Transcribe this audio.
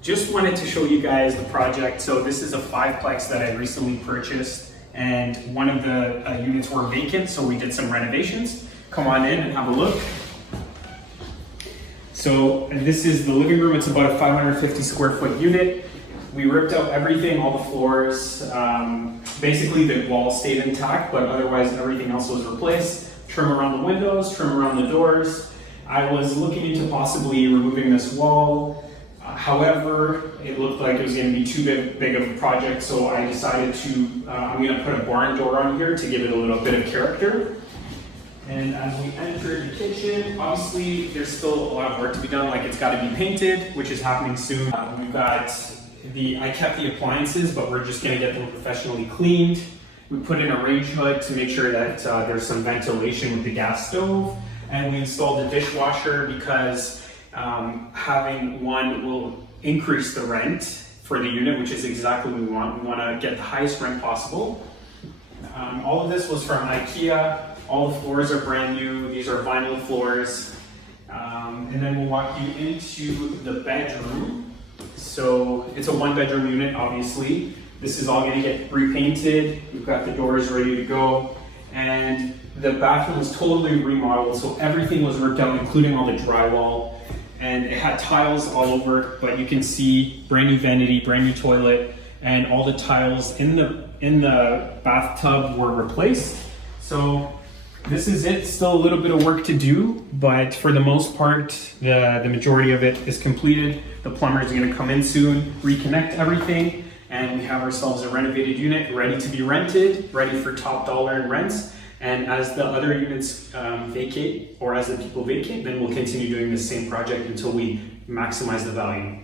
Just wanted to show you guys the project. So this is a fiveplex that I recently purchased, and one of the units were vacant, so we did some renovations. Come on in and have a look. So this is the living room. It's about a 550 square foot unit. We ripped out everything, all the floors. Basically the wall stayed intact, but otherwise everything else was replaced. Trim around the windows, trim around the doors. I was looking into possibly removing this wall. However, it looked like it was going to be too big of a project, so I decided to, I'm going to put a barn door on here to give it a little bit of character. And as we enter the kitchen, obviously there's still a lot of work to be done, like it's got to be painted, which is happening soon. We've got I kept the appliances, but we're just going to get them professionally cleaned. We put in a range hood to make sure that there's some ventilation with the gas stove. And we installed a dishwasher because having one will increase the rent for the unit, which is exactly what we want. We want to get the highest rent possible. All of this was from IKEA. All the floors are brand new. These are vinyl floors. And then we'll walk you into the bedroom. So it's a one bedroom unit, obviously. This is all going to get repainted. We've got the doors ready to go. And the bathroom was totally remodeled. So everything was ripped out, including all the drywall. And it had tiles all over, but you can see brand new vanity, brand new toilet, and all the tiles in the bathtub were replaced. So this is it. Still a little bit of work to do, but for the most part, the majority of it is completed. The plumber is going to come in soon, reconnect everything, and we have ourselves a renovated unit ready to be rented, ready for top dollar in rents. And as the other units vacate, or as the people vacate, then we'll continue doing the same project until we maximize the value.